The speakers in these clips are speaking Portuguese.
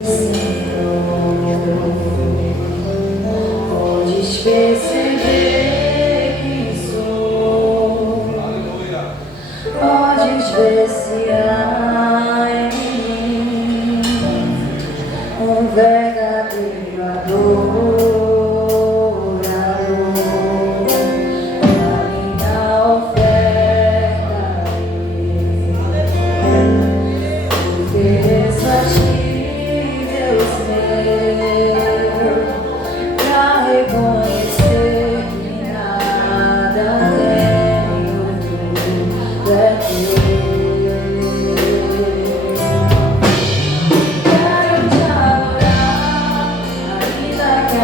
Senhor, podes perceber quem sou, podes ver se há em mim um verdadeiro adorador. A minha oferta ofereço a ti, Deus meu, pra reconhecer que nada tenho, tudo é teu. Quero te adorar, ainda que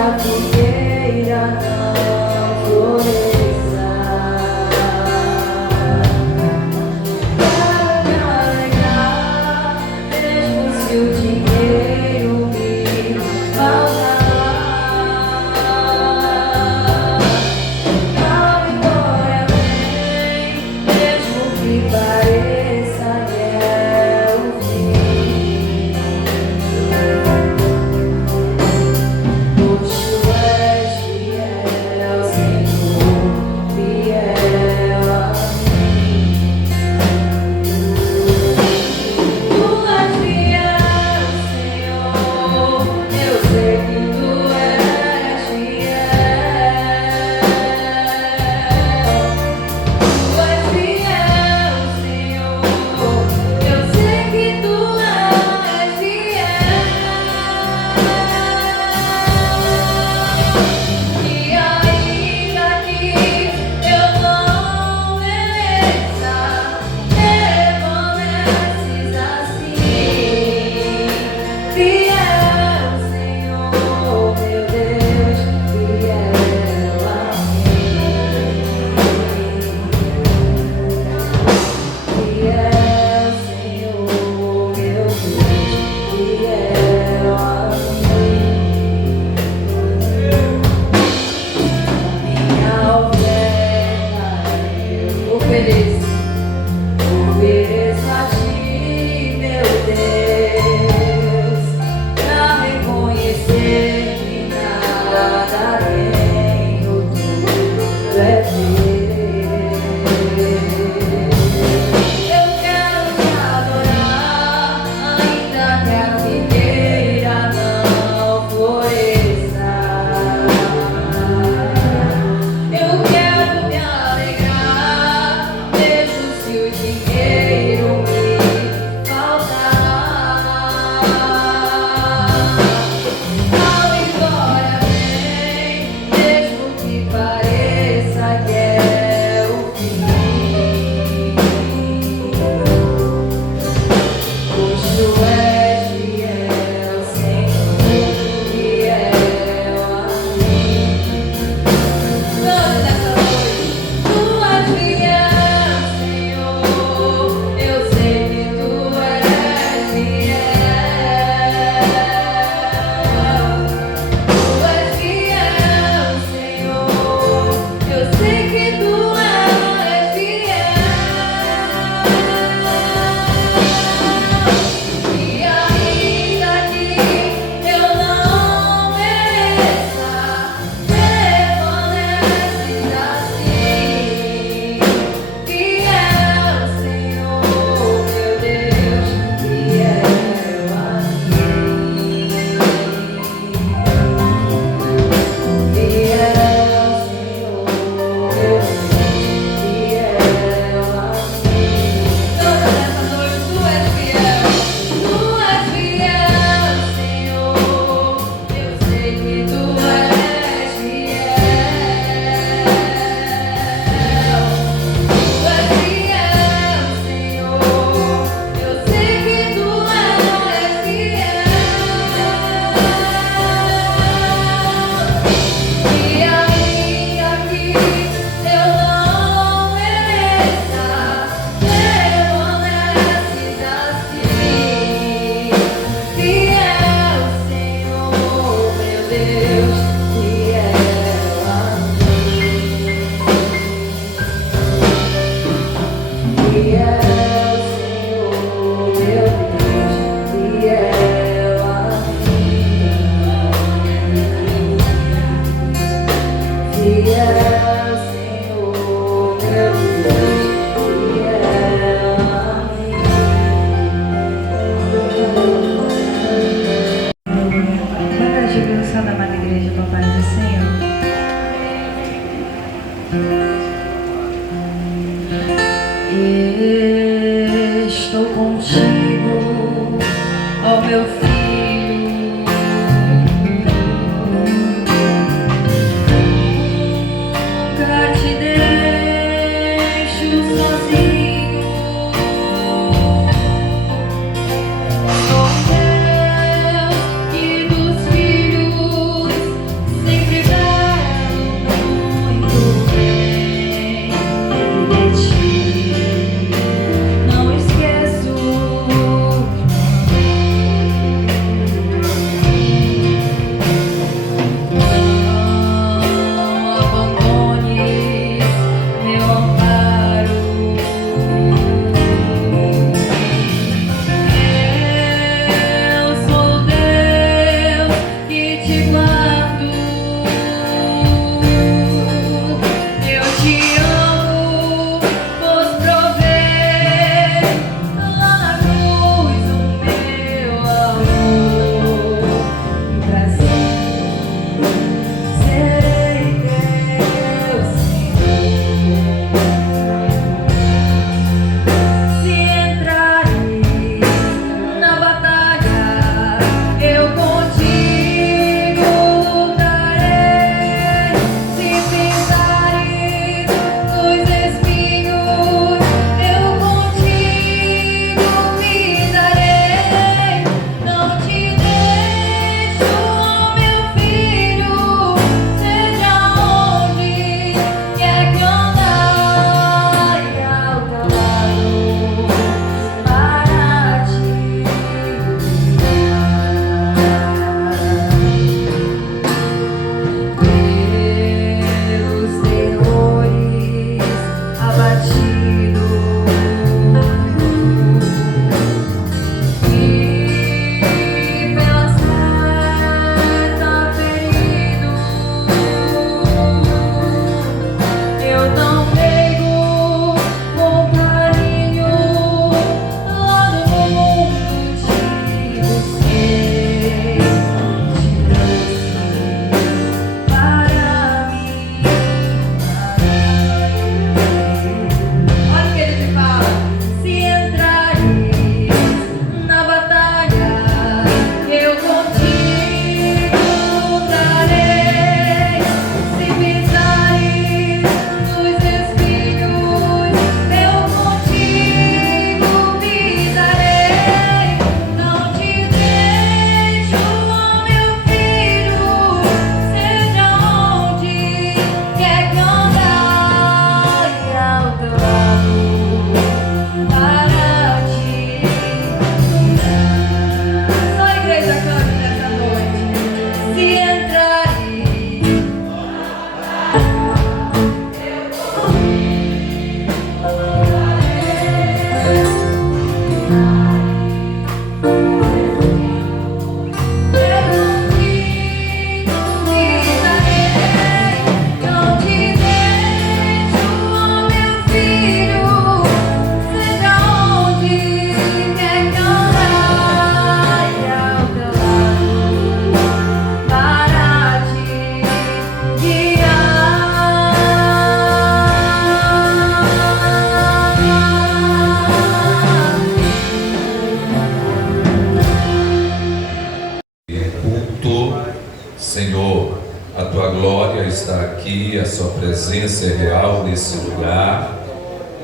Senhor, a tua glória está aqui, a sua presença é real nesse lugar.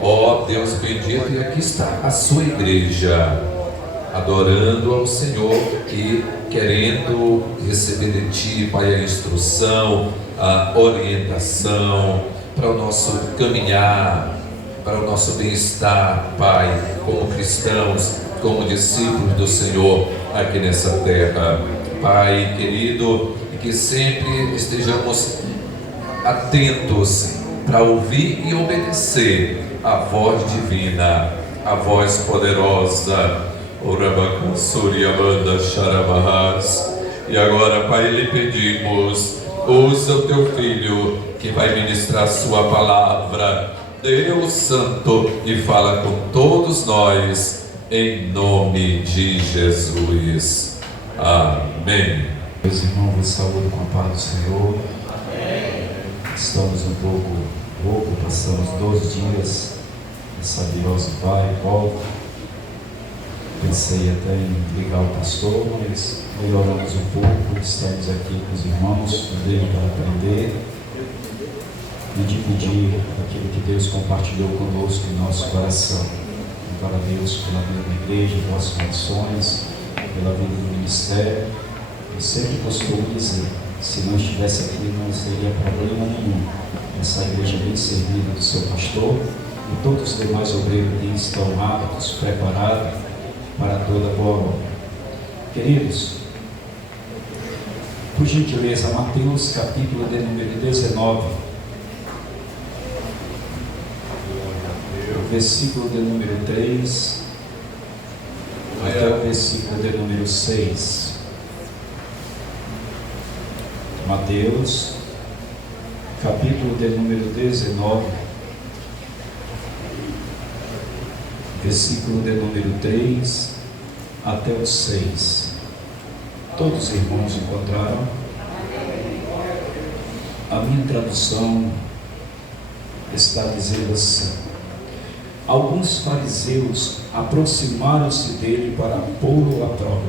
Ó Deus bendito, e aqui está a sua igreja, adorando ao Senhor e querendo receber de Ti, Pai, a instrução, a orientação para o nosso caminhar, para o nosso bem-estar, Pai, como cristãos, como discípulos do Senhor aqui nessa terra. Pai querido, e que sempre estejamos atentos para ouvir e obedecer a voz divina, a voz poderosa. E agora, Pai, lhe pedimos, usa o teu filho que vai ministrar sua palavra, Deus Santo, e fala com todos nós, em nome de Jesus. Amém. Meus irmãos, vos saúdo com a paz do Senhor. Estamos um pouco roucos, passamos 12 dias nessa virose vai e volta. Pensei até em ligar o pastor, mas melhoramos um pouco. Estamos aqui com os irmãos, dele para aprender e dividir aquilo que Deus compartilhou conosco em nosso coração. Glória a Deus pela vida da igreja, vossas condições, pela vida do ministério. Eu sempre costumo dizer, se não estivesse aqui não seria problema nenhum. Essa igreja bem servida do seu pastor e todos os demais obreiros que estão aptos, preparados para toda boa obra. Queridos, por gentileza, Mateus capítulo de número 19, versículo de número 3 até o versículo de número 6. Mateus capítulo de número 19, versículo de número 3 até o 6. Todos os irmãos encontraram? A minha tradução está dizendo assim: alguns fariseus aproximaram-se dele para pô-lo à prova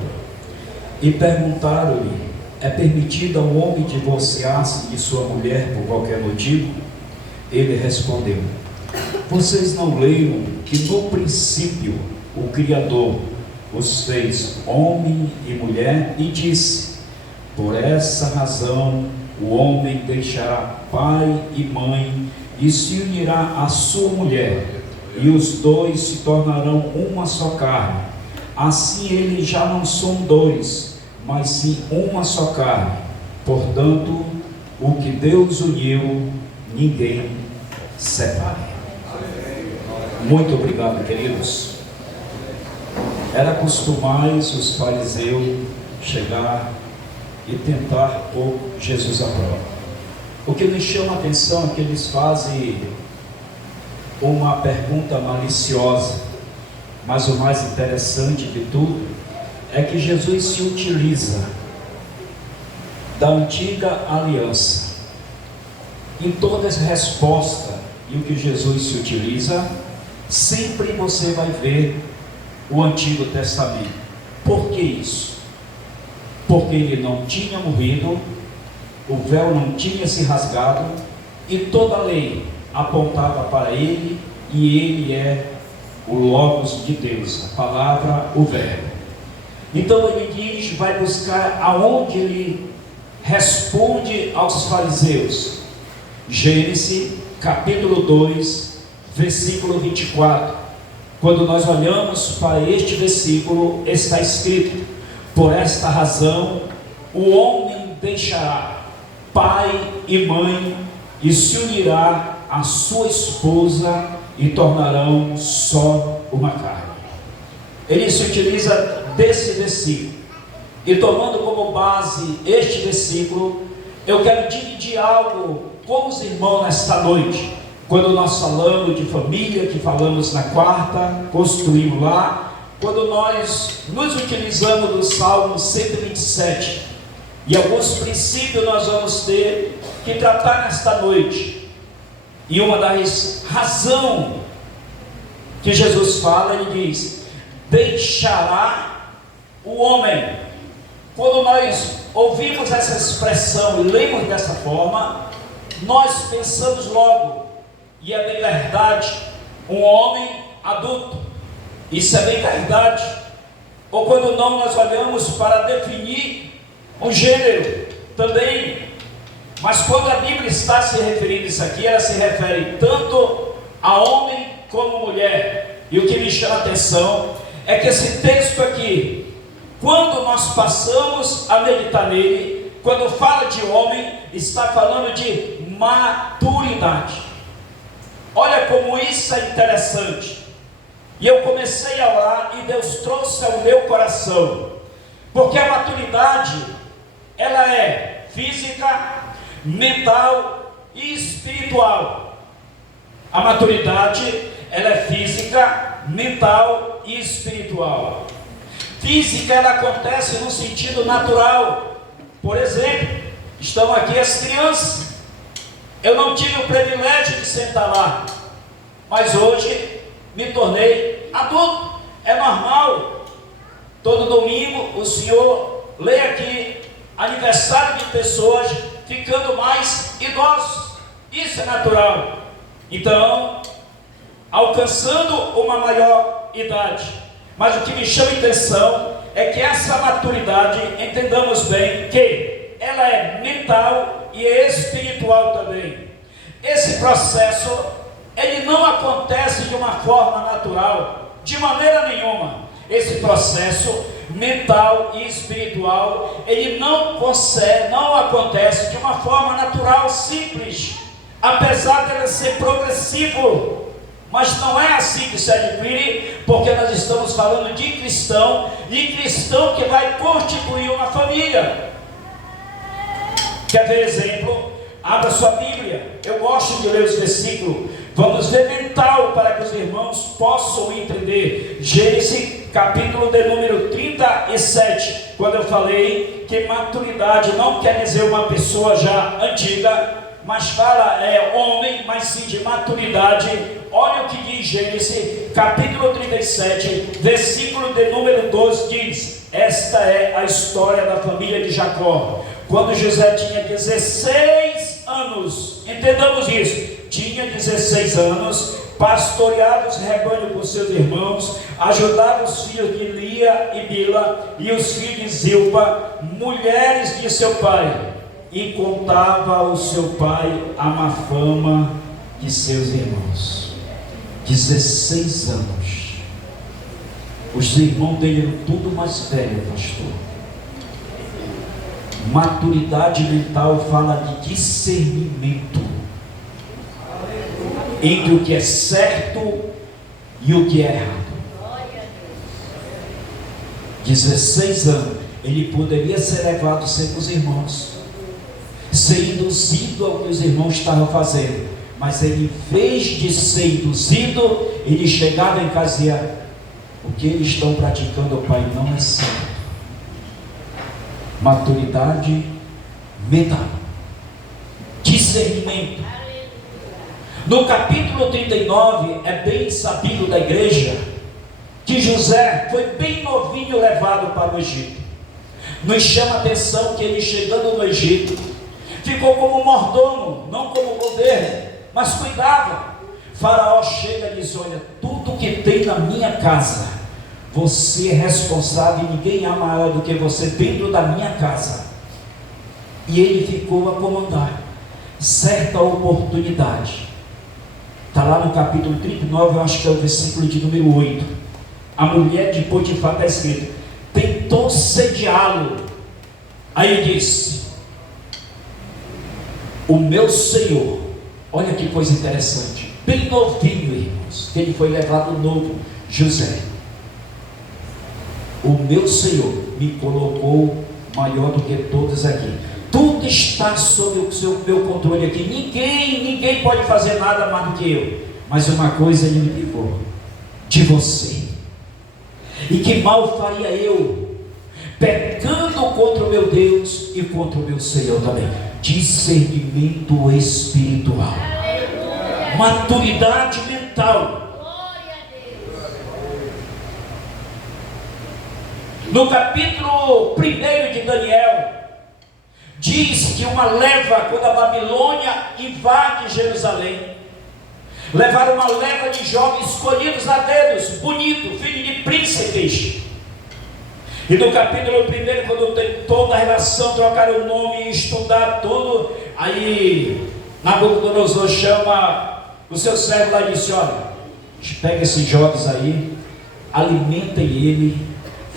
e perguntaram-lhe: é permitido ao homem divorciar-se de sua mulher por qualquer motivo? Ele respondeu: vocês não leram que no princípio o Criador os fez homem e mulher e disse: por essa razão o homem deixará pai e mãe e se unirá à sua mulher, e os dois se tornarão uma só carne. Assim eles já não são dois, mas sim uma só carne. Portanto, o que Deus uniu, ninguém separe. Muito obrigado, queridos. Era costumais os fariseus chegar e tentar pôr Jesus à prova. O que me chama a atenção é que eles fazem uma pergunta maliciosa, mas o mais interessante de tudo é que Jesus se utiliza da antiga aliança. Em todas as respostas e o que Jesus se utiliza, sempre você vai ver o Antigo Testamento. Por que isso? Porque ele não tinha morrido, o véu não tinha se rasgado e toda a lei apontava para ele, e ele é o Logos de Deus, a palavra, o verbo. Então ele diz, vai buscar aonde ele responde aos fariseus. Gênesis capítulo 2, versículo 24. Quando nós olhamos para este versículo, está escrito: por esta razão o homem deixará pai e mãe e se unirá à sua esposa e tornarão só uma carne. Ele se utiliza desse versículo, e tomando como base este versículo, eu quero dividir algo com os irmãos nesta noite. Quando nós falamos de família, que falamos na quarta, construímos lá, quando nós nos utilizamos do Salmo 127, e alguns princípios nós vamos ter que tratar nesta noite. E uma das razões que Jesus fala, ele diz: deixará o homem. quando nós ouvimos essa expressão e lemos dessa forma, nós pensamos logo, e é bem verdade, um homem adulto. Isso é bem verdade. Ou quando não, nós olhamos para definir um gênero também. Mas quando a Bíblia está se referindo a isso aqui, ela se refere tanto a homem como mulher. E o que me chama a atenção é que esse texto aqui, quando nós passamos a meditar nele, quando fala de homem, está falando de maturidade. Olha como isso é interessante. E eu comecei a orar e Deus trouxe ao meu coração, porque a maturidade, ela é física, mental e espiritual. A maturidade, ela é física, mental e espiritual. Física, ela acontece no sentido natural. Por exemplo, estão aqui as crianças. Eu não tive o privilégio de sentar lá, mas hoje me tornei adulto. É normal. Todo domingo o senhor lê aqui aniversário de pessoas ficando mais idosos. Isso é natural. Então, alcançando uma maior idade. Mas o que me chama a atenção é que essa maturidade, entendamos bem que ela é mental e é espiritual também. Esse processo, ele não acontece de uma forma natural, de maneira nenhuma. Esse processo mental e espiritual, ele não acontece de uma forma natural, simples, apesar de ele ser progressivo. Mas não é assim que se adquire, porque nós estamos falando de cristão, e cristão que vai constituir uma família. Quer ver exemplo? Abra sua Bíblia. Eu gosto de ler os versículos. Vamos ver mental para que os irmãos possam entender. Gênesis capítulo de número 37. Quando eu falei que maturidade não quer dizer uma pessoa já antiga, mas fala homem, mas sim de maturidade. Olha o que diz Gênesis capítulo 37, versículo de número 12, diz: esta é a história da família de Jacó. Quando José tinha 16 anos, entendamos isso, tinha 16 anos, pastoreava os rebanhos com seus irmãos, ajudava os filhos de Lia e Bila e os filhos de Zilpa, mulheres de seu pai, e contava ao seu pai a má fama de seus irmãos. 16 anos. Os irmãos dele eram tudo mais velho, pastor. Maturidade mental fala de discernimento entre o que é certo e o que é errado. 16 anos. Ele poderia ser levado sempre os irmãos, ser induzido ao que os irmãos estavam fazendo, mas ele, em vez de ser induzido, ele chegava em casa e dizia: o que eles estão praticando, pai, não é certo. Maturidade mental, discernimento. No capítulo 39, é bem sabido da igreja que José foi bem novinho levado para o Egito. Nos chama a atenção que ele, chegando no Egito, ficou como mordomo, não como governo, mas cuidava. Faraó chega e diz: olha, tudo que tem na minha casa, você é responsável, e ninguém há maior do que você dentro da minha casa. E ele ficou a comandar. Certa oportunidade, está lá no capítulo 39, eu acho que é o versículo de número 8. A mulher de Potifar, está escrito, tentou sediá-lo. Aí disse: o meu senhor, olha que coisa interessante, bem novinho, irmãos, que ele foi levado novo, José. O meu senhor me colocou maior do que todos aqui. Tudo está sob o meu controle aqui. Ninguém pode fazer nada mais do que eu. Mas uma coisa ele me livrou de você. E que mal faria eu, pecando contra o meu Deus e contra o meu Senhor também. Discernimento espiritual, maturidade mental. No capítulo 1 de Daniel, diz que uma leva, quando a Babilônia invade Jerusalém, levaram uma leva de jovens escolhidos a dedos, bonito, filho de príncipes. E no capítulo 1, quando tem toda a relação, trocaram o nome e estudar tudo, aí Nabucodonosor chama o seu servo lá e disse: olha, pega esses jovens aí, alimentem ele,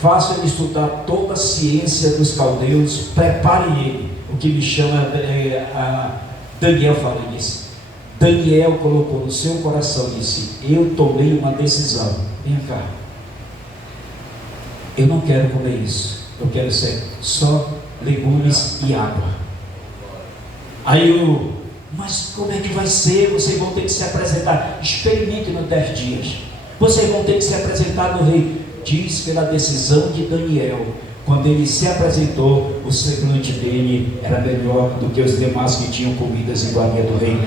façam ele estudar toda a ciência dos caldeus, preparem ele. O que me chama Daniel fala isso. Daniel colocou no seu coração e disse: eu tomei uma decisão. Vem cá, eu não quero comer isso, eu quero ser só legumes e água. Aí mas como é que vai ser? Vocês vão ter que se apresentar. Experimente nos 10 dias. Vocês vão ter que se apresentar no rei. Diz pela decisão de Daniel, quando ele se apresentou, o semblante dele era melhor do que os demais que tinham comidas iguarias do rei.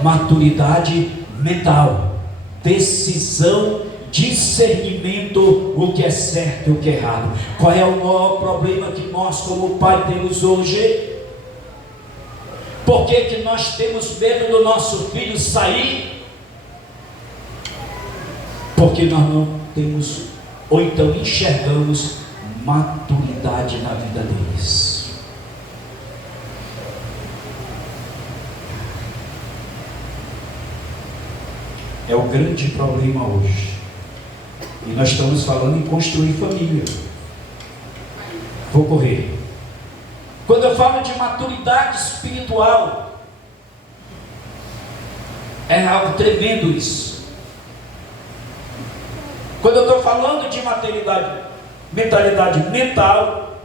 Maturidade mental, decisão, discernimento, o que é certo e o que é errado. Qual é o maior problema que nós como pai temos hoje? Por que nós temos medo do nosso filho sair? Porque nós não temos, ou então enxergamos maturidade na vida deles. É o grande problema hoje. E nós estamos falando em construir família. Vou correr. Quando eu falo de maturidade espiritual, é algo tremendo isso. Quando eu estou falando de mentalidade mental,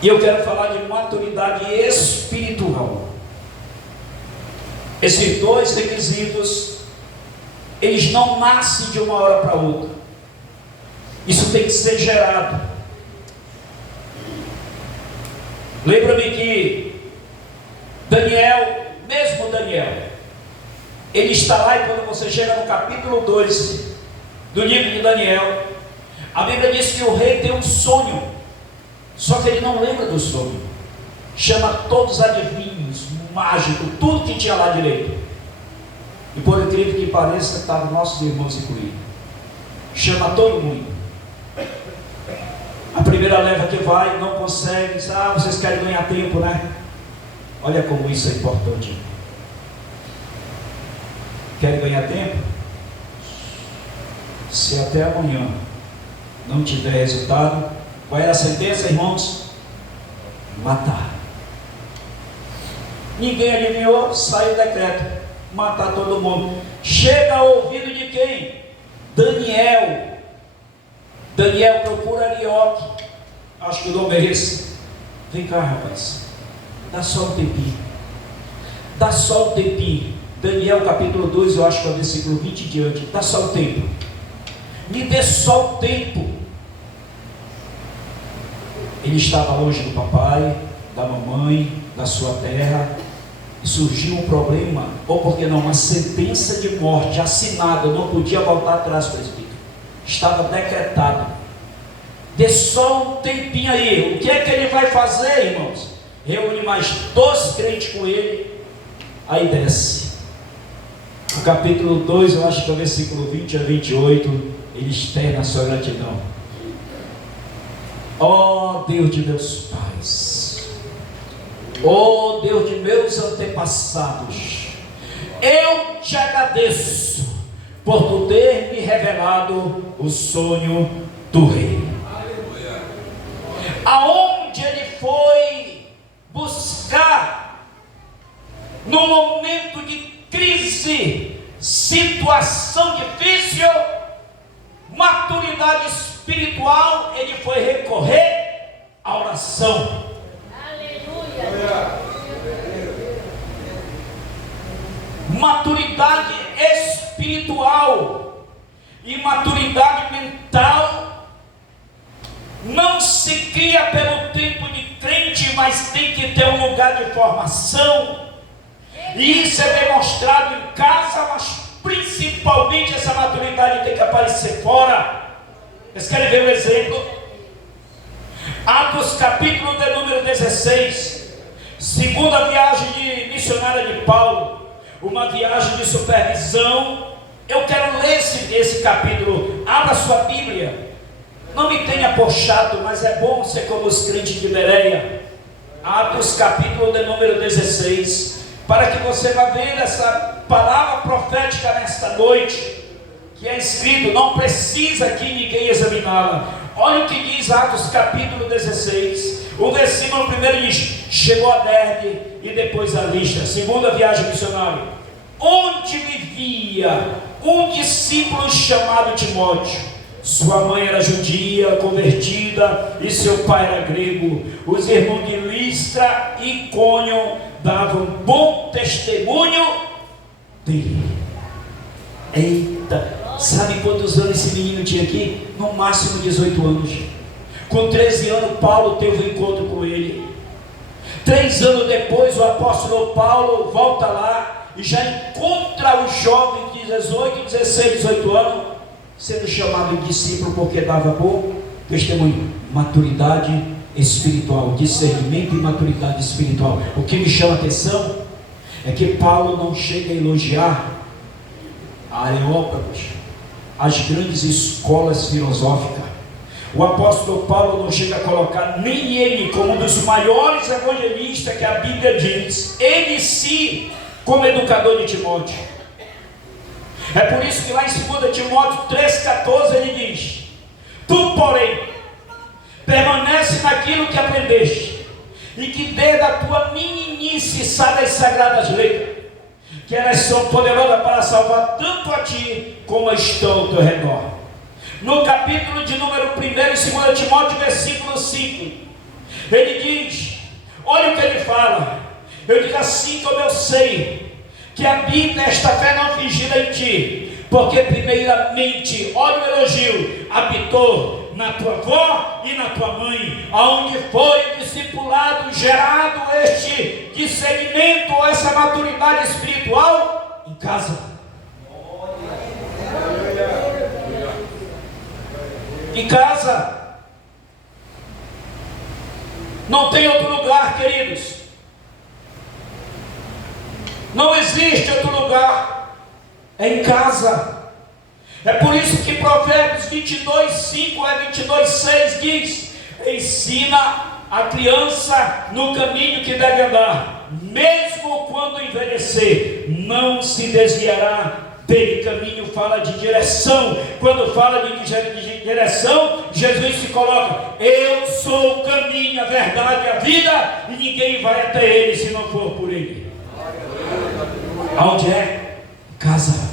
e eu quero falar de maturidade espiritual. Esses dois requisitos, eles não nascem de uma hora para outra. Isso tem que ser gerado. Lembra-me que Daniel, mesmo Daniel, ele está lá, e quando você chega no capítulo 2 do livro de Daniel, a Bíblia diz que o rei tem um sonho, só que ele não lembra do sonho. Chama todos os adivinhos, mágicos, tudo que tinha lá direito. E por incrível que pareça, estavam nossos irmãos incluídos. Chama todo mundo. A primeira leva que vai, não consegue, diz: vocês querem ganhar tempo, né? Olha como isso é importante. Querem ganhar tempo? Se até amanhã não tiver resultado, qual é a sentença, irmãos? Matar. Ninguém adivinhou, sai o decreto: matar todo mundo. Chega ao ouvido de quem? Daniel. Daniel procura Arioque. Acho que o nome é esse. Vem cá, rapaz, dá só um tempinho. Dá só um tempinho. Daniel capítulo 2, eu acho que é o versículo 20 e diante. Dá só um tempo. Me dê só o tempo. Ele estava longe do papai, da mamãe, da sua terra, e surgiu um problema, ou porque não, uma sentença de morte assinada, não podia voltar atrás, presbítero. Estava decretado. Dê só um tempinho aí. O que é que ele vai fazer, irmãos? Reúne mais 2 crentes com ele, aí desce. O capítulo 2, eu acho que é o versículo 20 a 28, ele externa a sua gratidão. Ó Deus de meus pais, ó Deus de meus antepassados, eu te agradeço por tu ter me revelado o sonho do rei. Aonde ele foi buscar, no momento de crise, situação difícil, maturidade espiritual, ele foi recorrer à oração. Aleluia. Maturidade espiritual e maturidade mental não se cria pelo tempo de crente, mas tem que ter um lugar de formação. E isso é demonstrado em casa, mas principalmente essa maturidade tem que aparecer fora. Vocês querem ver um exemplo? Atos capítulo de número 16, segunda viagem missionária de Paulo, uma viagem de supervisão. Eu quero ler esse capítulo. Abra sua Bíblia. Não me tenha por chato, mas é bom ser como os crentes de Bereia. Atos capítulo de número 16, para que você vá ver essa palavra profética nesta noite, que é escrito, não precisa aqui ninguém examiná-la. Olha o que diz Atos capítulo 16, o versículo 1 diz: chegou a Derbe e depois a Listra, segunda viagem missionária, onde vivia um discípulo chamado Timóteo. Sua mãe era judia, convertida, e seu pai era grego. Os irmãos de Listra e Icônio davam bom testemunho dele. Eita, sabe quantos anos esse menino tinha aqui? No máximo 18 anos. Com 13 anos, Paulo teve um encontro com ele. 3 anos depois, o apóstolo Paulo volta lá e já encontra o jovem de 18, 16, 18 anos, sendo chamado de discípulo porque dava bom testemunho. Maturidade espiritual, discernimento e maturidade espiritual. O que me chama a atenção é que Paulo não chega a elogiar a Areópago, as grandes escolas filosóficas. O apóstolo Paulo não chega a colocar nem ele como um dos maiores evangelistas que a Bíblia diz, ele sim como educador de Timóteo. É por isso que lá em 2 Timóteo 3,14 ele diz: tu, porém, permanece naquilo que aprendeste, e que desde a tua meninice sabe as sagradas letras, que elas são poderosas para salvar tanto a ti como a estão ao teu redor. No capítulo de número 1 em 2 Timóteo, versículo 5, ele diz, olha o que ele fala: eu digo assim como eu sei que habita esta fé não fingida em ti, porque primeiramente, olha o elogio, habitou na tua avó e na tua mãe, aonde foi discipulado, gerado este discernimento, essa maturidade espiritual em casa. Em casa. Não tem outro lugar, queridos. Não existe outro lugar, é em casa. É por isso que Provérbios 22:5 a 22:6 diz: ensina a criança no caminho que deve andar, mesmo quando envelhecer, não se desviará dele. Caminho fala de direção. Quando fala de direção, Jesus se coloca: eu sou o caminho, a verdade e a vida, e ninguém vai até ele se não for por ele. Aonde é? Casa.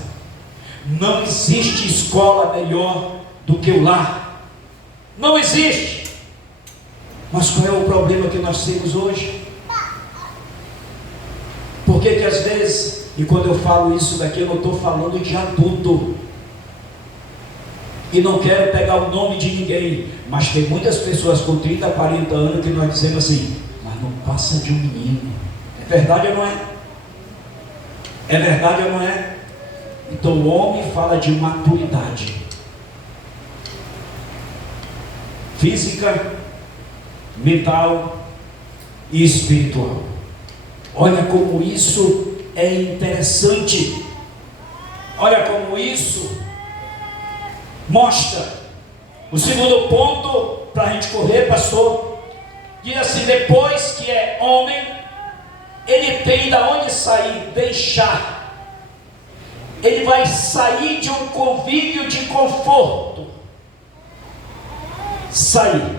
Não existe escola melhor do que o lar. Não existe. Mas qual é o problema que nós temos hoje? Por que às vezes, e quando eu falo isso daqui, eu não estou falando de adulto, e não quero pegar o nome de ninguém, mas tem muitas pessoas com 30, 40 anos que nós dizemos assim: mas não passa de um menino. É verdade ou não é? É verdade ou não é? Então o homem fala de maturidade física, mental e espiritual. Olha como isso é interessante. Olha como isso mostra. O segundo ponto para a gente correr, pastor, diz assim: depois que é homem, ele tem de onde sair, deixar. Ele vai sair de um convívio de conforto. Sair.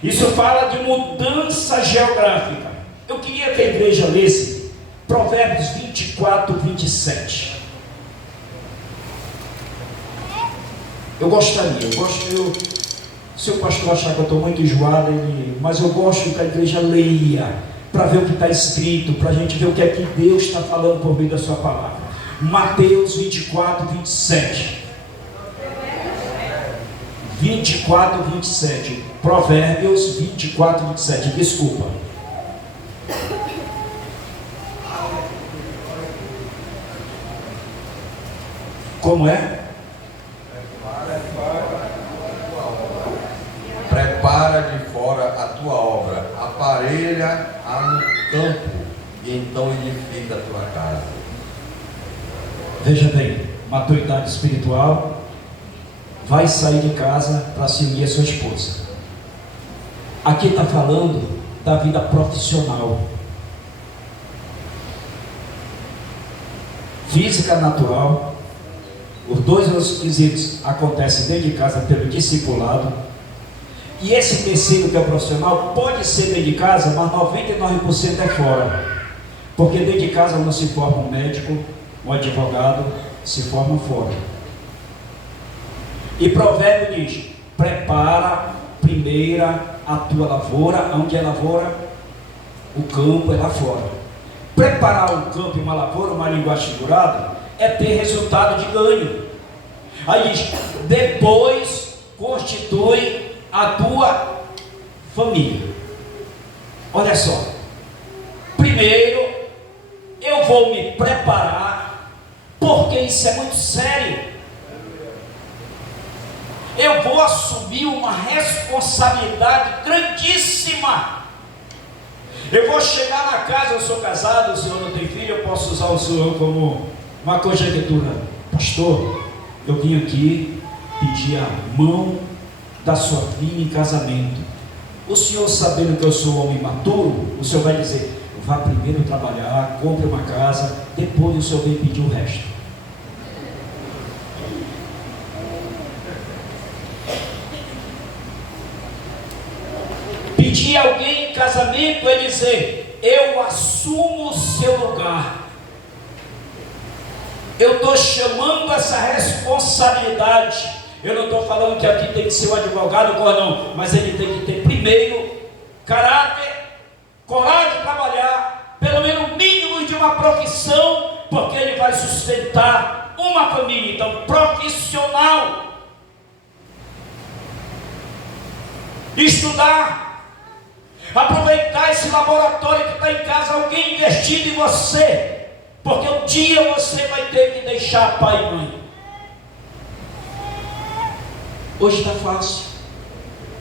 Isso fala de mudança geográfica. Eu queria que a igreja lesse Provérbios 24, 27. Eu gostaria, se o pastor achar que eu estou muito enjoado, mas eu gosto que a igreja leia, para ver o que está escrito, para a gente ver o que é que Deus está falando por meio da sua palavra. Mateus 24, 27. 24, 27. Provérbios 24, 27. Desculpa. Como é? Prepara de fora a tua obra, aparelha-a no campo, e então edifica a tua casa. Veja bem, maturidade espiritual, vai sair de casa para se unir a sua esposa. Aqui está falando da vida profissional. Física natural, os dois quesitos acontecem dentro de casa pelo discipulado. E esse terceiro, que é o profissional, pode ser dentro de casa, mas 99% é fora. Porque dentro de casa não se forma um médico, um advogado, se forma fora. E provérbio diz: prepara primeira a tua lavoura. Onde é lavoura? O campo é lá fora. Preparar um campo e uma lavoura, uma linguagem figurada, é ter resultado de ganho. Aí diz: depois constitui a tua família. Olha só, primeiro eu vou me preparar, porque isso é muito sério. Eu vou assumir uma responsabilidade grandíssima. Eu vou chegar na casa, eu sou casado, o senhor não tem filho, eu posso usar o senhor como uma conjectura. Pastor, eu vim aqui pedir a mão da sua filha em casamento. O senhor, sabendo que eu sou um homem maturo, o senhor vai dizer: vá primeiro trabalhar, compre uma casa, depois o senhor vem pedir o resto. Pedir alguém em casamento é dizer: eu assumo o seu lugar. Eu estou chamando essa responsabilidade. Eu não estou falando que aqui tem que ser um advogado, não, mas ele tem que ter primeiro caráter, coragem de trabalhar, pelo menos o mínimo de uma profissão, porque ele vai sustentar uma família. Então, profissional, estudar, aproveitar esse laboratório que está em casa, alguém investindo em você, porque um dia você vai ter que deixar pai e mãe. Hoje está fácil,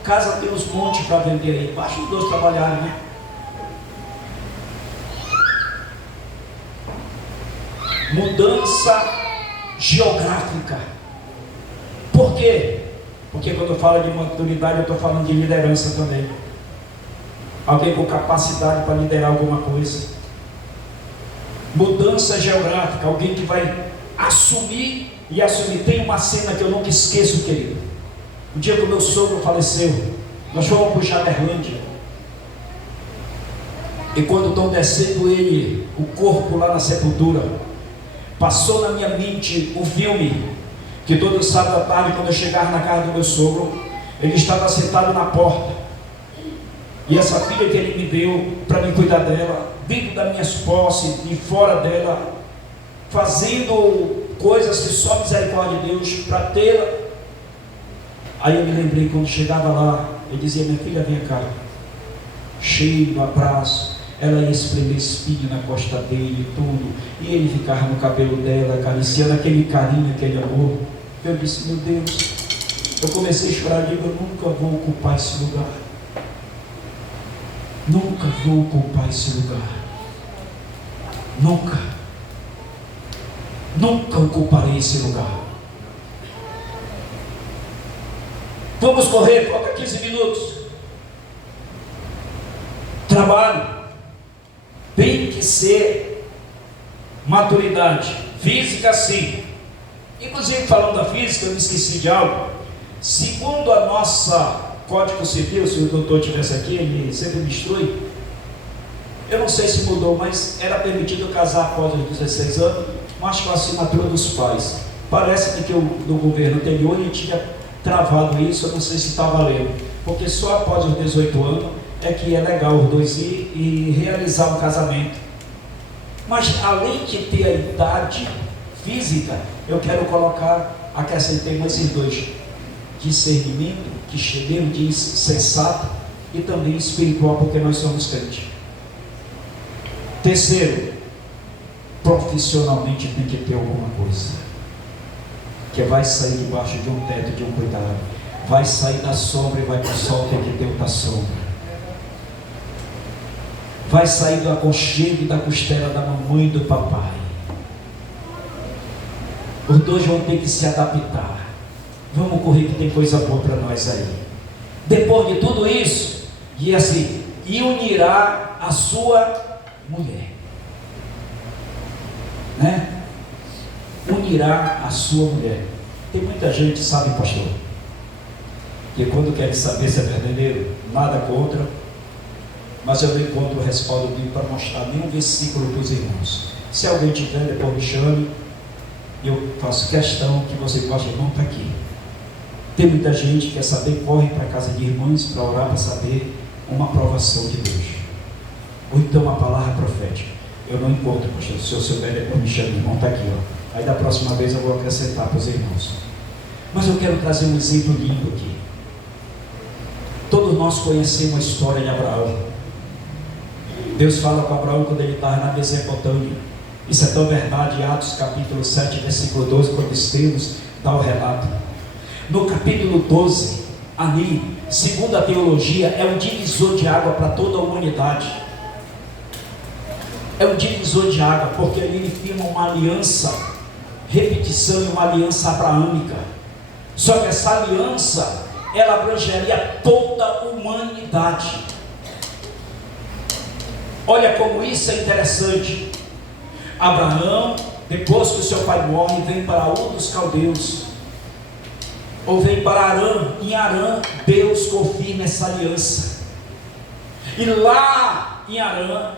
casa tem uns montes para vender aí, basta os dois trabalharem, né? Mudança geográfica. Por quê? Porque quando eu falo de maturidade, eu estou falando de liderança também. Alguém com capacidade para liderar alguma coisa. Mudança geográfica, alguém que vai assumir e assumir. Tem uma cena que eu nunca esqueço, querido. O dia que o meu sogro faleceu, nós fomos para o Jaderlândia. E quando estão descendo ele, o corpo lá na sepultura, passou na minha mente um filme, que todo sábado à tarde, quando eu chegava na casa do meu sogro, ele estava sentado na porta. E essa filha que ele me deu para me cuidar dela, dentro das minhas posses e fora dela, fazendo coisas que só misericórdia de Deus para tê-la. Aí eu me lembrei, quando chegava lá, ele dizia: minha filha, vem cá. Cheio do abraço, ela ia espremer espinho na costa dele e tudo, e ele ficava no cabelo dela, acariciando, aquele carinho, aquele amor. Eu disse: meu Deus, eu comecei a chorar, digo: eu nunca vou ocupar esse lugar. Nunca vou ocupar esse lugar. Nunca ocuparei esse lugar. Vamos correr, falta 15 minutos. Trabalho tem que ser maturidade física, sim. Inclusive, falando da física, eu me esqueci de algo. Segundo a nossa Código Civil, se o doutor estivesse aqui, ele sempre me instrui. Eu não sei se mudou, mas era permitido casar após os 16 anos, mas com a assinatura dos pais. Parece que do governo anterior ele tinha travado isso, eu não sei se está valendo, porque só após os 18 anos é que é legal os dois ir e realizar um casamento. Mas além de ter a idade física, eu quero colocar, acrescentei esses dois: discernimento, que cheguei, diz sensato, e também espiritual, porque nós somos crentes. Terceiro, profissionalmente tem que ter alguma coisa. que vai sair debaixo de um teto, de um cuidado, vai sair da sombra e vai para o sol, tem que ter outra sombra. Vai sair do aconchego e da costela da mamãe e do papai. Os dois vão ter que se adaptar. Vamos correr que tem coisa boa para nós aí. Depois de tudo isso, e assim, e unirá a sua mulher, né? Unirá a sua mulher. Tem muita gente, sabe, pastor, que quando quer saber se é verdadeiro, nada contra, mas eu não encontro o respaldo bíblico para mostrar nenhum versículo para os irmãos. Se alguém tiver, depois me chame, eu faço questão que você goste, irmão, está aqui. Tem muita gente que quer saber, corre para a casa de irmãos para orar, para saber uma aprovação de Deus, ou então uma palavra profética. Eu não encontro, pastor. Se eu souber, depois me chame, irmão, está aqui, ó. Aí da próxima vez eu vou acrescentar para os irmãos. Mas eu quero trazer um exemplo lindo aqui. Todos nós conhecemos a história de Abraão. Deus fala com Abraão quando ele estava na Mesopotâmia. Isso é tão verdade, Atos capítulo 7, versículo 12, quando Estevão dá o relato. No capítulo 12, ali, segundo a teologia, é um divisor de água para toda a humanidade. É um divisor de água, porque ali ele firma uma aliança, repetição e uma aliança abraâmica. Só que essa aliança, ela abrangeria toda a humanidade. Olha como isso é interessante. Abraão, depois que o seu pai morre, vem para Ur dos Caldeus, ou vem para Arã. Em Arã, Deus confirma essa aliança. E lá em Arã,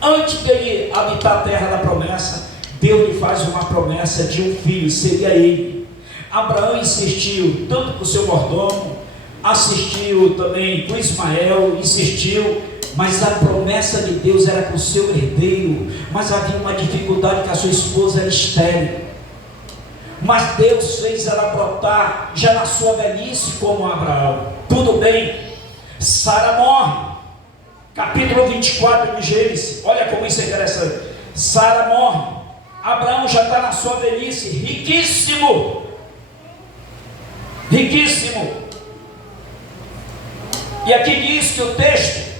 antes dele habitar a terra da promessa, Deus lhe faz uma promessa de um filho, seria ele. Abraão insistiu tanto com o seu mordomo, assistiu também com Ismael, insistiu, mas a promessa de Deus era com o seu herdeiro. Mas havia uma dificuldade, que a sua esposa era estéril. Mas Deus fez ela brotar já na sua velhice como Abraão. Tudo bem, Sara morre. Capítulo 24 de Gênesis, olha como isso é interessante. Sara morre, Abraão já está na sua velhice, riquíssimo, riquíssimo. E aqui diz que o texto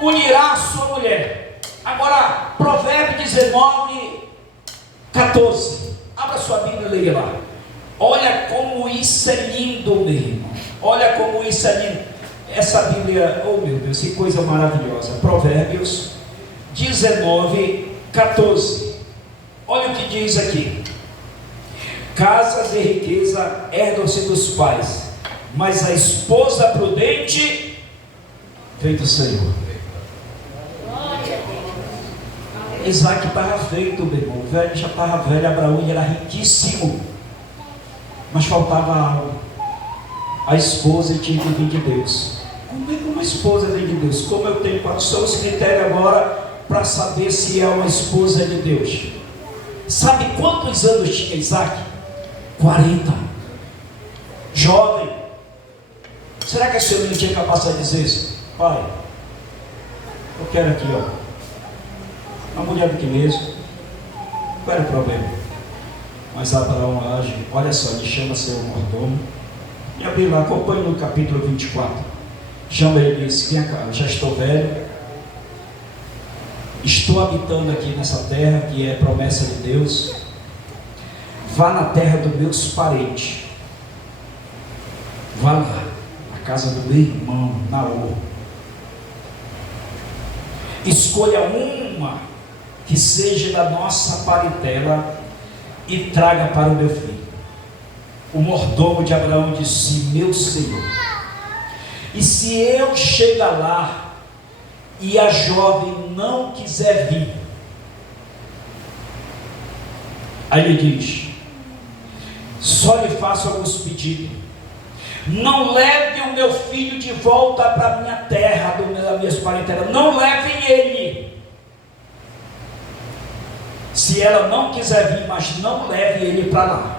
unirá a sua mulher. Agora, Provérbios 19, 14. Abra sua Bíblia e leia lá. Olha como isso é lindo, meu irmão. Olha como isso é lindo. Essa Bíblia, oh meu Deus, que coisa maravilhosa. Provérbios 19, 14. Olha o que diz aqui. Casas e riqueza herdam-se dos pais, mas a esposa prudente vem do Senhor. Isaac estava feito, meu irmão. O velho já estava velho. Abraão, ele era riquíssimo, mas faltava algo. A esposa tinha que vir de Deus. Como é que uma esposa vem de Deus? Como eu tenho, quais são os critérios agora para saber se é uma esposa de Deus? Sabe quantos anos tinha Isaac? 40. Jovem. Será que esse homem não tinha capacidade de dizer isso? Pai, eu quero aqui, ó, uma mulher do que mesmo. Qual era o problema? Mas Abraão age, olha só, ele chama seu mordomo e abre lá, acompanhe no capítulo 24. Chama ele e diz: vem cá, já estou velho, estou habitando aqui nessa terra que é promessa de Deus. Vá na terra dos meus parentes, vá lá, na casa do meu irmão Naor, escolha uma que seja da nossa parentela e traga para o meu filho. O mordomo de Abraão disse: meu senhor, e se eu chegar lá e a jovem não quiser vir? Aí ele diz: só lhe faço alguns pedidos. Não leve o meu filho de volta para a minha terra, da minha parentela. Não levem ele. Se ela não quiser vir, mas não leve ele para lá.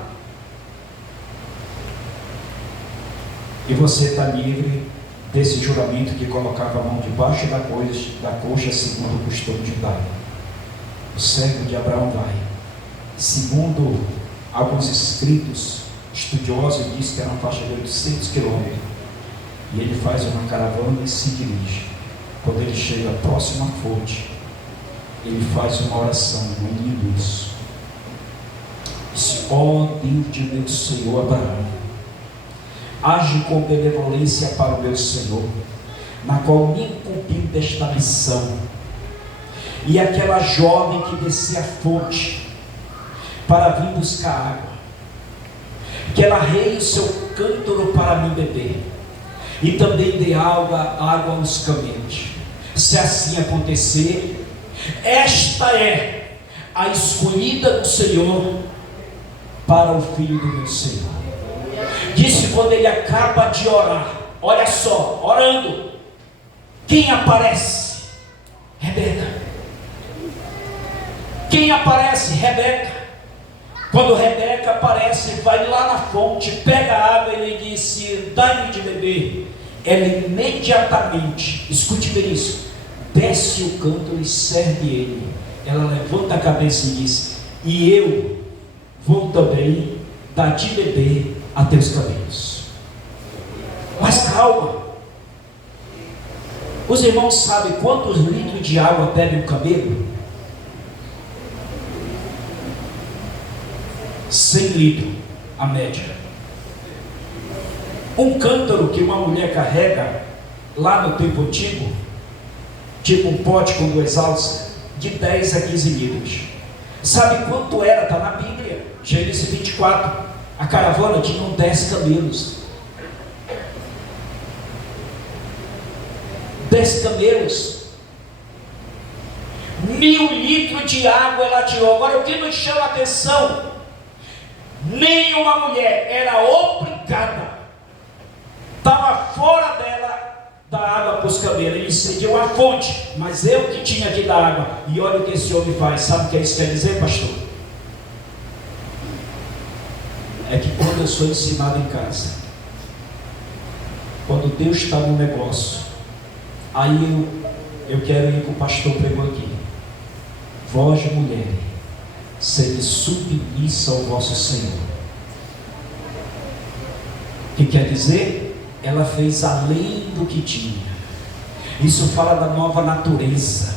E você está livre desse juramento que colocava a mão debaixo da coxa, segundo o costume judaico. O servo de Abraão vai, segundo Alguns escritos estudiosos dizem que era uma faixa de 800 quilômetros. E ele faz uma caravana e se dirige. Quando ele chega à próxima fonte, ele faz uma oração, um induz. Diz: ó Deus de meu Senhor Abraão, age com benevolência para o meu Senhor, na qual me incumbiu desta missão. E aquela jovem que descia a fonte para vir buscar água, que ela reie o seu cântaro para mim beber, e também dê água aos camelos. Se assim acontecer, esta é a escolhida do Senhor para o filho do meu Senhor. Disse quando ele acaba de orar, olha só, orando, quem aparece? Rebeca. Quem aparece? Rebeca. Quando Rebeca aparece, vai lá na fonte, pega a água, ele disse: dá-me de beber. Ela imediatamente, escute bem isso, desce o cântaro e serve ele. Ela levanta a cabeça e diz: e eu vou também dar de beber a teus camelos. Mas calma, os irmãos sabem quantos litros de água bebe um camelo? 100 litros, a média. Um cântaro que uma mulher carrega lá no tempo antigo, tipo um pote com 2 alças, de 10 a 15 litros. Sabe quanto era? Está na Bíblia, Gênesis 24. A caravana tinha 10 camelos. 10 camelos. 1000 litros de água ela tirou. Agora, o que nos chama a atenção? Nenhuma mulher era obrigada, estava fora dela, da água para os camelos. Ele cediu a fonte, mas eu que tinha que dar água. E olha o que esse homem faz. Sabe o que isso quer dizer, pastor? É que quando eu sou ensinado em casa, quando Deus está no negócio, aí eu quero ir com o pastor pregou aqui: vós mulheres, sede submissa ao vosso Senhor. O que quer dizer? Ela fez além do que tinha. Isso fala da nova natureza.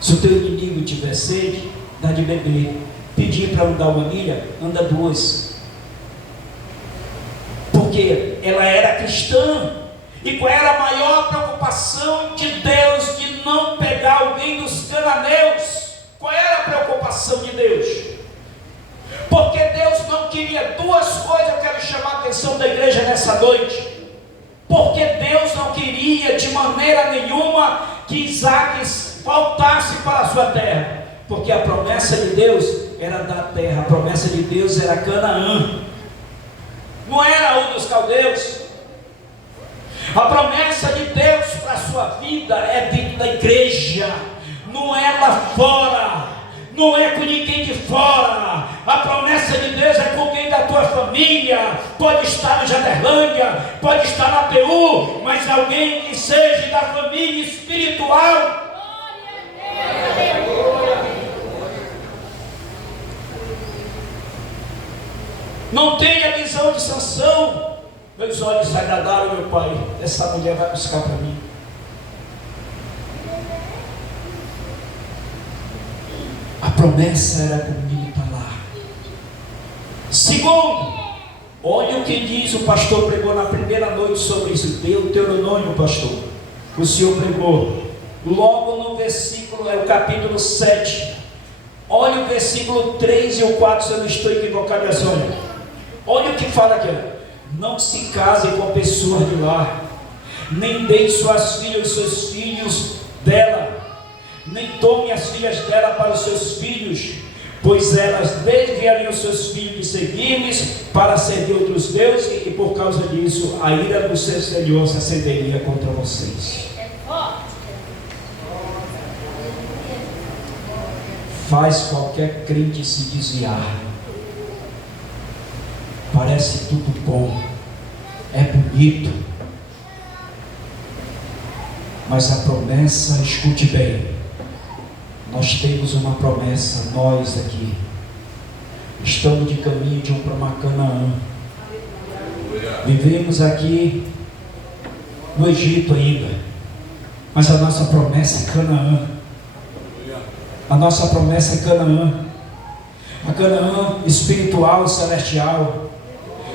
Se o teu inimigo tiver sede, dá de beber. Pedir para andar uma milha, anda 2. Porque ela era cristã. E qual era a maior preocupação de Deus? De não pegar alguém dos cananeus. Qual era a preocupação de Deus? Porque Deus não queria 2 coisas. Eu quero chamar a atenção da igreja nessa noite. Porque Deus não queria de maneira nenhuma que Isaac voltasse para a sua terra. Porque a promessa de Deus era da terra. A promessa de Deus era Canaã. Não era um dos caldeus. A promessa de Deus para a sua vida é dentro da igreja. Não é lá fora, não é com ninguém de fora. A promessa de Deus é com alguém da tua família. Pode estar no Jaderlândia, pode estar na PU, mas alguém que seja da família espiritual. Não tenha visão de Sansão. Meus olhos agradaram meu pai, essa mulher vai buscar para mim. A promessa era comigo para lá. Segundo, olha o que diz o pastor pregou na primeira noite sobre isso. Deuteronômio, pastor, o senhor pregou logo no versículo, é o capítulo 7. Olha o versículo 3 e o 4, se eu não estou equivocado, olha o que fala aqui. Não se case com pessoas de lá, nem deem suas filhas e seus filhos dela, nem tome as filhas dela para os seus filhos, pois elas desviariam os seus filhos de seguir-lhes para servir outros deuses, e por causa disso a ira do seu Senhor se acenderia contra vocês. Faz qualquer crente se desviar. Parece tudo bom, é bonito, mas a promessa, escute bem, nós temos uma promessa, nós aqui, Estamos de caminho de para uma Canaã. Vivemos aqui no Egito ainda, mas a nossa promessa é Canaã. A nossa promessa é Canaã. A Canaã espiritual, celestial.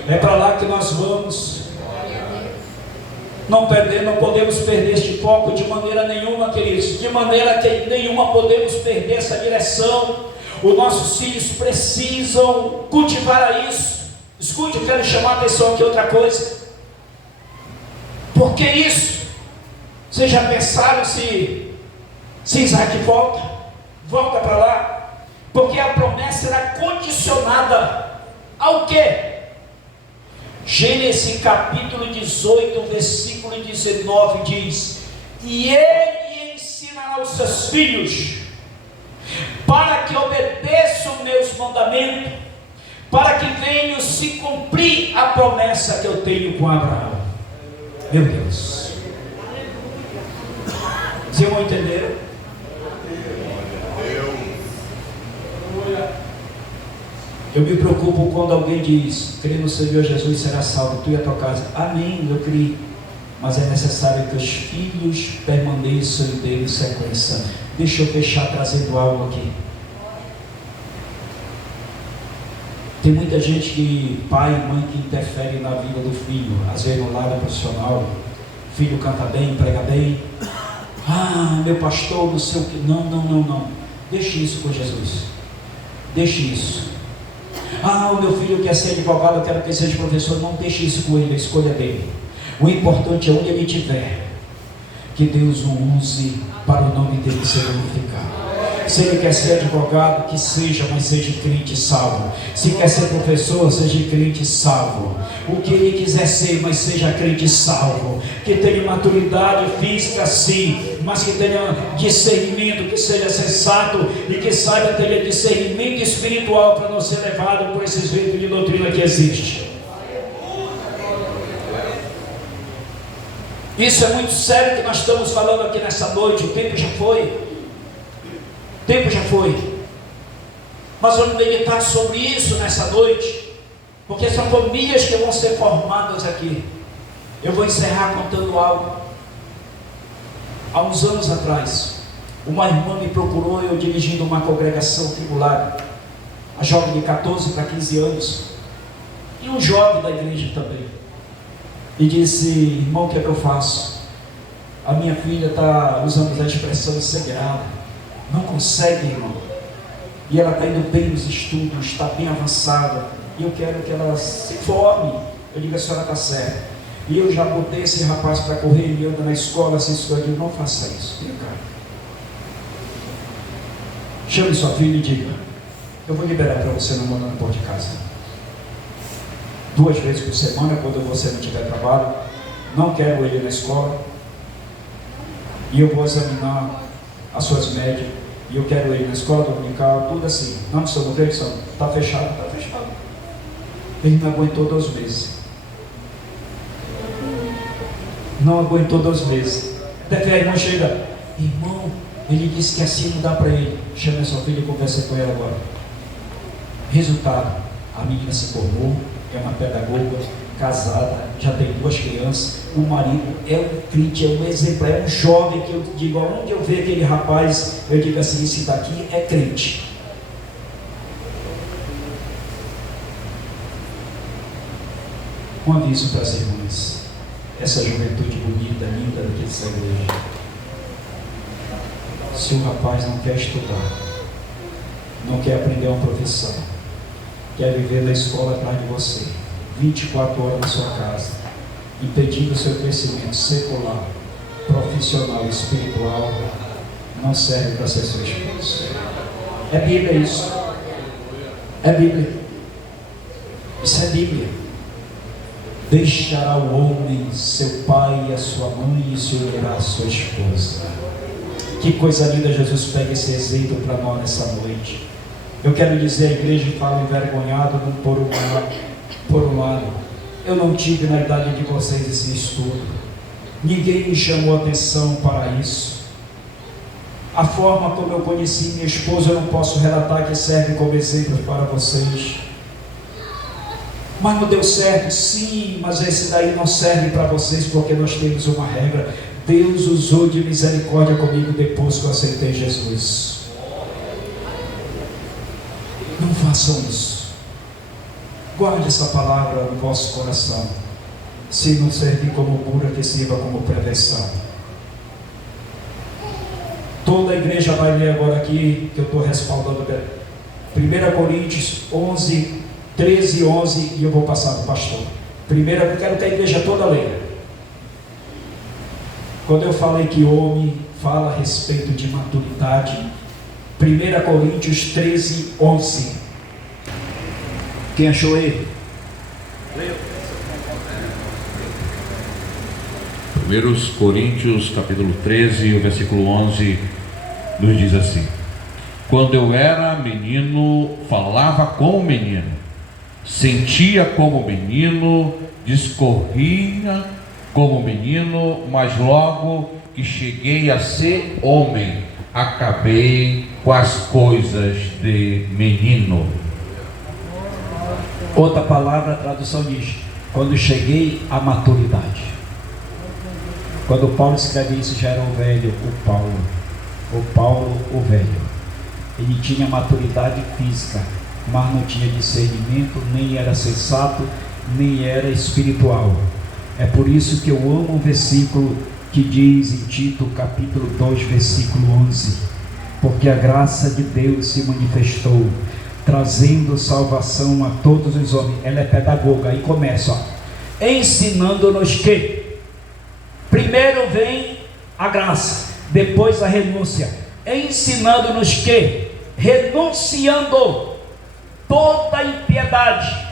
É para lá que nós vamos. Não podemos perder este foco de maneira nenhuma, queridos. De maneira nenhuma podemos perder essa direção. Os nossos filhos precisam cultivar isso. Escute, eu quero chamar a atenção aqui outra coisa. Por que isso? Vocês já pensaram se Isaac volta para lá? Porque a promessa era condicionada ao quê? Gênesis capítulo 18, versículo 19 diz: e ele ensinará os seus filhos para que obedeçam meus mandamentos, para que venham se cumprir a promessa que eu tenho com Abraão. Meu Deus, vocês vão entender? Eu me preocupo quando alguém diz: crê no Senhor Jesus, será salvo, tu e a tua casa. Amém, eu creio. Mas é necessário que os filhos permaneçam e dêem sequência. Deixa eu fechar trazendo algo aqui. Tem muita gente, pai e mãe, que interfere na vida do filho. Às vezes no lado profissional. O filho canta bem, prega bem. Ah, meu pastor, não sei o que. Não. Deixe isso com Jesus. Deixe isso. Ah, o meu filho quer ser advogado, eu quero que ele seja professor. Não deixe isso com ele, a escolha dele. O importante é onde ele estiver, que Deus o use para o nome dele ser glorificado. Se ele quer ser advogado, que seja, mas seja crente salvo. Se quer ser professor, seja crente salvo. O que ele quiser ser, mas seja crente salvo. Que tenha maturidade física, sim, mas que tenha discernimento, que seja sensato e que saiba ter discernimento espiritual para não ser levado por esses ventos de doutrina que existe. Isso é muito sério que nós estamos falando aqui nessa noite. O tempo já foi. Mas vamos meditar sobre isso nessa noite, porque são famílias que vão ser formadas aqui. Eu vou encerrar contando algo. Há uns anos atrás, uma irmã me procurou, eu dirigindo uma congregação tribulada, a jovem de 14 para 15 anos, e um jovem da igreja também, e disse: irmão, o que é que eu faço? A minha filha está usando a expressão cegueada, não consegue, irmão, e ela está indo bem nos estudos, está bem avançada, e eu quero que ela se forme. Eu digo: a senhora está certa. E eu já botei esse rapaz para correr, ele anda na escola, assim, eu digo: não faça isso, vem cá, chame sua filha e diga: eu vou liberar para você não mandar no pão de casa 2 vezes por semana, quando você não tiver trabalho. Não quero ele na escola, e eu vou examinar as suas médias, e eu quero ele na escola dominical, tudo assim. Não, senhor, não veio, senhor, está fechado. Ele não aguentou 2 meses. Não aguentou 2 meses. Até que a irmã chega: irmão, ele disse que assim não dá para ele. Chama a sua filha e conversa com ela agora. Resultado: a menina se formou, é uma pedagoga, casada, já tem 2 crianças. O marido é um crente, é um exemplo, é um jovem que eu digo: aonde eu vejo aquele rapaz, eu digo assim: esse daqui é crente. Um aviso para as irmãs: essa juventude bonita, linda dessa igreja, se o rapaz não quer estudar, não quer aprender uma profissão, quer viver na escola atrás de você, 24 horas na sua casa, impedindo o seu crescimento secular, profissional, espiritual, não serve para ser seu esposo. É Bíblia isso. É Bíblia. Isso é Bíblia. Deixará o homem seu pai e a sua mãe e se unirá a sua esposa. Que coisa linda. Jesus pega esse exemplo para nós nessa noite. Eu quero dizer, a igreja fala envergonhado por um lado, eu não tive na idade de vocês esse estudo, ninguém me chamou a atenção para isso. A forma como eu conheci minha esposa, eu não posso relatar, que serve como exemplo para vocês. Mas não deu certo, sim, mas esse daí não serve para vocês, porque nós temos uma regra. Deus usou de misericórdia comigo depois que eu aceitei Jesus. Não façam isso. Guarde essa palavra no vosso coração. Se não servir como cura, que sirva como prevenção. Toda a igreja vai ler agora aqui, que eu estou respaldando 1 Coríntios 11, 13 e 11, e eu vou passar para o pastor. Primeiro, eu quero que a igreja toda leia. Quando eu falei que homem fala a respeito de maturidade, 1 Coríntios 13, 11. Quem achou ele? 1 Coríntios capítulo 13, o versículo 11, nos diz assim: quando eu era menino, falava como menino, sentia como menino, discorria como menino, mas logo que cheguei a ser homem, acabei com as coisas de menino. Outra palavra, a tradução diz: quando cheguei à maturidade. Quando Paulo escreve isso, já era o velho, o Paulo, o velho. Ele tinha maturidade física, mas não tinha discernimento, nem era sensato, nem era espiritual. É por isso que eu amo o versículo que diz em Tito, capítulo 2, versículo 11: porque a graça de Deus se manifestou, trazendo salvação a todos os homens. Ela é pedagoga, aí começa, ó, ensinando-nos que primeiro vem a graça, depois a renúncia, ensinando-nos que, renunciando toda impiedade,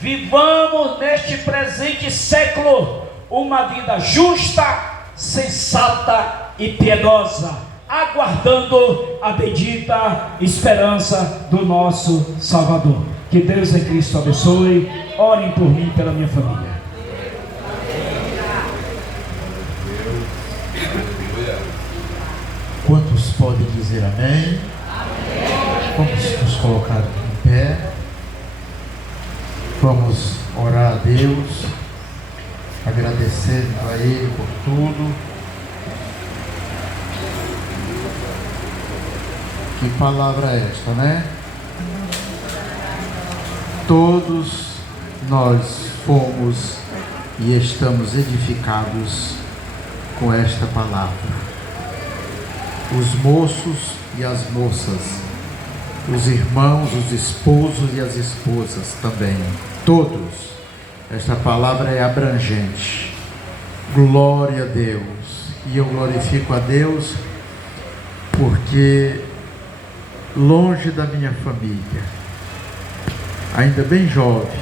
vivamos neste presente século uma vida justa, sensata e piedosa, aguardando a bendita esperança do nosso Salvador. Que Deus em Cristo abençoe. Orem por mim e pela minha família. Quantos podem dizer amém? Amém. Vamos nos colocar em pé. Vamos orar a Deus, agradecendo a Ele por tudo. Que palavra é esta, né? Todos nós fomos e estamos edificados com esta palavra. Os moços e as moças, os irmãos, os esposos e as esposas também, todos. Esta palavra é abrangente. Glória a Deus. E eu glorifico a Deus porque longe da minha família, ainda bem jovem,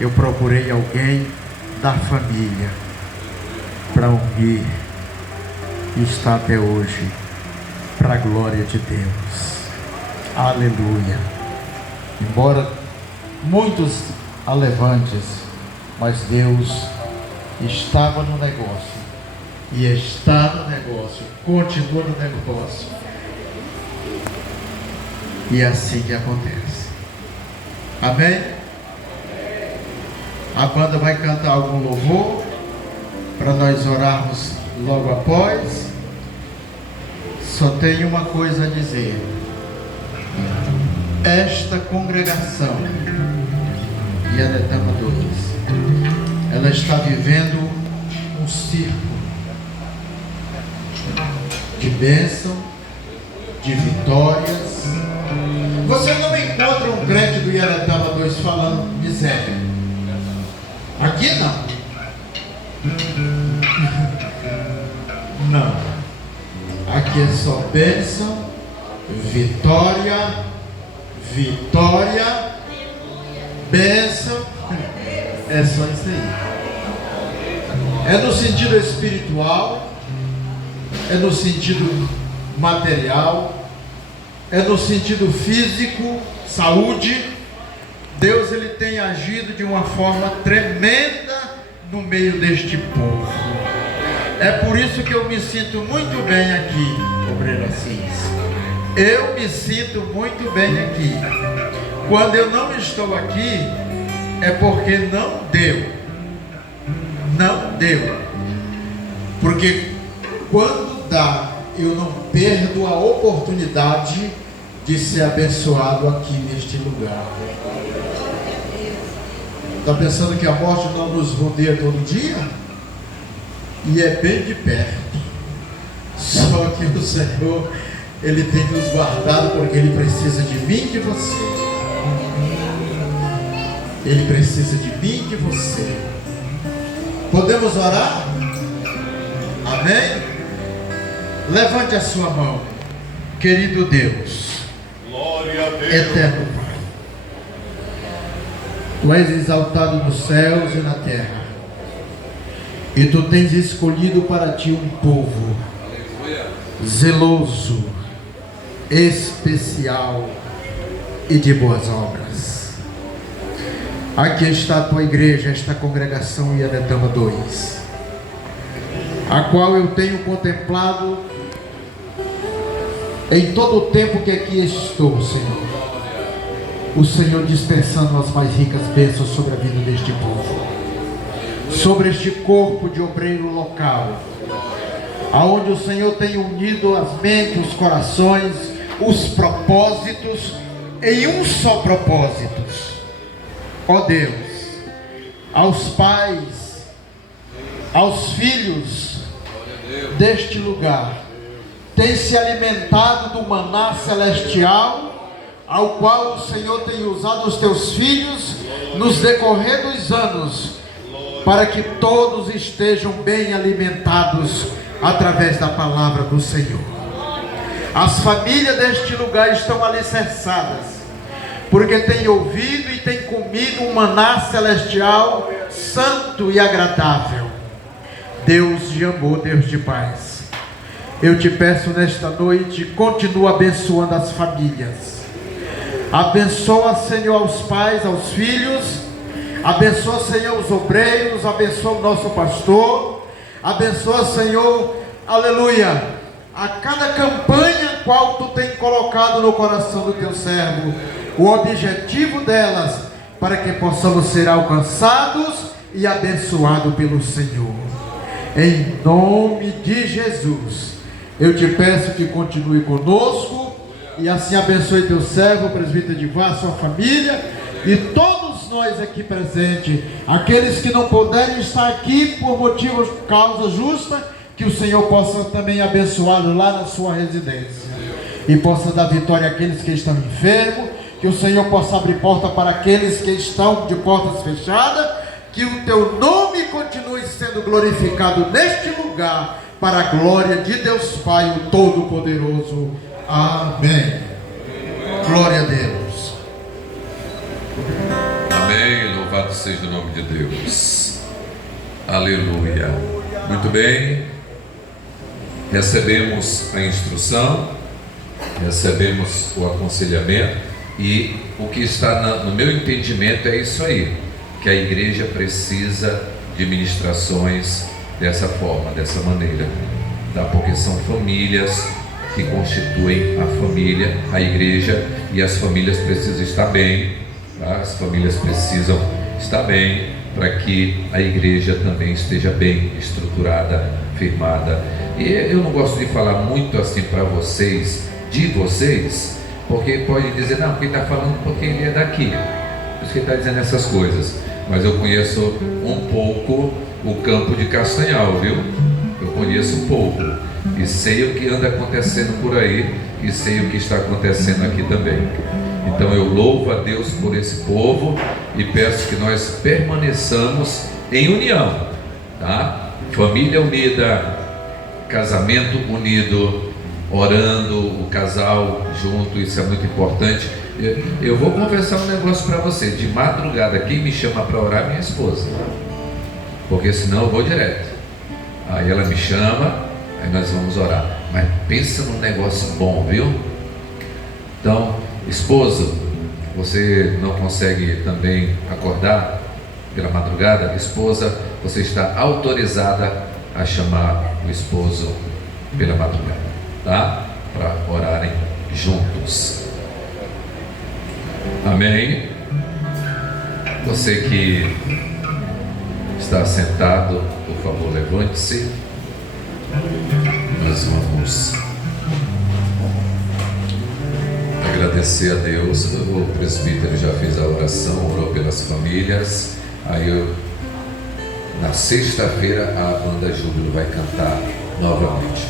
eu procurei alguém da família para unir, e está até hoje, para a glória de Deus. Aleluia. Embora muitos alevantes, mas Deus estava no negócio, e está no negócio, continua no negócio, e é assim que acontece. Amém? A banda vai cantar algum louvor para nós orarmos logo após. Só tenho uma coisa a dizer: esta congregação Yaretama 2, ela está vivendo um ciclo de bênção, de vitórias. Você não encontra um crente do Yaretama 2 falando miséria. Aqui não. Não. Aqui é só bênção, vitória, vitória, bênção. É só isso aí. É no sentido espiritual, é no sentido material, é no sentido físico, saúde. Deus, ele tem agido de uma forma tremenda no meio deste povo. É por isso que eu me sinto muito bem aqui, obreiro Assis. Eu me sinto muito bem aqui. Quando eu não estou aqui, é porque não deu. Não deu. Porque quando dá, eu não perdo a oportunidade de ser abençoado aqui neste lugar. Está pensando que a morte não nos rodeia todo dia? E é bem de perto. Só que o Senhor, Ele tem nos guardado, porque Ele precisa de mim e de você. Ele precisa de mim e de você. Podemos orar? Amém? Levante a sua mão. Querido Deus, Glória a Deus. eterno Pai, Tu és exaltado nos céus e na terra, e Tu tens escolhido para Ti um povo zeloso, especial e de boas obras. Aqui está a Tua igreja, esta congregação Ianetama 2, a qual eu tenho contemplado em todo o tempo que aqui estou, Senhor. O Senhor dispensando as mais ricas bênçãos sobre a vida deste povo, sobre este corpo de obreiro local, aonde o Senhor tem unido as mentes, os corações, os propósitos em um só propósito. Ó Deus, aos pais, aos filhos deste lugar, tem se alimentado do maná celestial, ao qual o Senhor tem usado os teus filhos nos decorrer dos anos, para que todos estejam bem alimentados através da palavra do Senhor. As famílias deste lugar estão alicerçadas, porque têm ouvido e têm comido um maná celestial santo e agradável. Deus de amor, Deus de paz, eu te peço nesta noite, continua abençoando as famílias. Abençoa, Senhor, aos pais, aos filhos. Abençoa, Senhor, os obreiros. Abençoa o nosso pastor. Abençoa, Senhor, aleluia, a cada campanha qual Tu tem colocado no coração do Teu servo, o objetivo delas, para que possamos ser alcançados e abençoados pelo Senhor. Em nome de Jesus, eu te peço que continue conosco, e assim abençoe Teu servo, o presbítero Edivar, sua família, e todos nós aqui presentes, aqueles que não puderem estar aqui por motivos, causa justa, que o Senhor possa também abençoá-lo lá na sua residência, e possa dar vitória àqueles que estão enfermos, que o Senhor possa abrir porta para aqueles que estão de portas fechadas, que o Teu nome continue sendo glorificado neste lugar, para a glória de Deus Pai, o Todo-Poderoso. Amém. Glória a Deus. Amém. Louvado seja o nome de Deus. Aleluia. Muito bem. Recebemos a instrução, recebemos o aconselhamento, e o que está no meu entendimento é isso aí, que a igreja precisa de ministrações dessa forma, dessa maneira, tá? Porque são famílias que constituem a família, a igreja, e as famílias precisam estar bem, tá? As famílias precisam estar bem para que a igreja também esteja bem estruturada, firmada. E eu não gosto de falar muito assim para vocês, de vocês, porque pode dizer, não, porque está falando porque ele é daqui, por isso que ele está dizendo essas coisas. Mas eu conheço um pouco o campo de Castanhal, viu? Eu conheço um pouco e sei o que anda acontecendo por aí, e sei o que está acontecendo aqui também. Então eu louvo a Deus por esse povo e peço que nós permaneçamos em união, tá? Família unida, casamento unido, orando, o casal junto, isso é muito importante. Eu vou conversar um negócio para você. De madrugada, quem me chama para orar é minha esposa, porque senão eu vou direto. Aí ela me chama, aí nós vamos orar. Mas pensa num negócio bom, viu? Então, esposo, você não consegue também acordar pela madrugada? Esposa, você está autorizada a a chamar o esposo pela madrugada, tá? Para orarem juntos. Amém? Você que está sentado, por favor, levante-se. Nós vamos agradecer a Deus. O presbítero já fez a oração, orou pelas famílias. Aí na sexta-feira a banda Júbilo vai cantar novamente.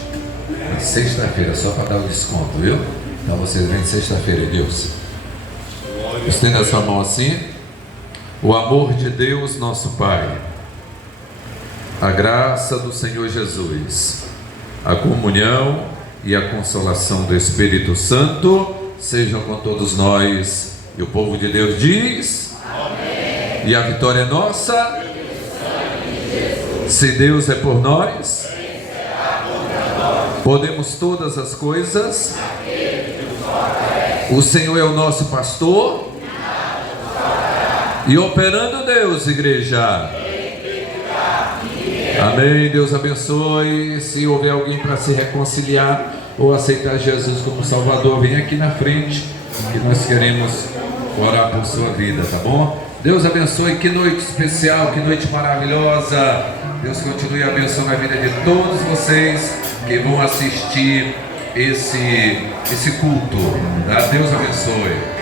Na sexta-feira, só para dar o desconto, viu? Então vocês vêm sexta-feira, Deus. Estenda a sua mão assim. O amor de Deus, nosso Pai, a graça do Senhor Jesus, a comunhão e a consolação do Espírito Santo sejam com todos nós. E o povo de Deus diz: amém. E a vitória é nossa. Se Deus é por nós, podemos todas as coisas. O Senhor é o nosso pastor. E operando Deus, igreja. Amém. Deus abençoe. Se houver alguém para se reconciliar ou aceitar Jesus como Salvador, vem aqui na frente, que nós queremos orar por sua vida, tá bom? Deus abençoe. Que noite especial, que noite maravilhosa. Deus continue abençoando a vida de todos vocês que vão assistir esse culto, tá? Deus abençoe.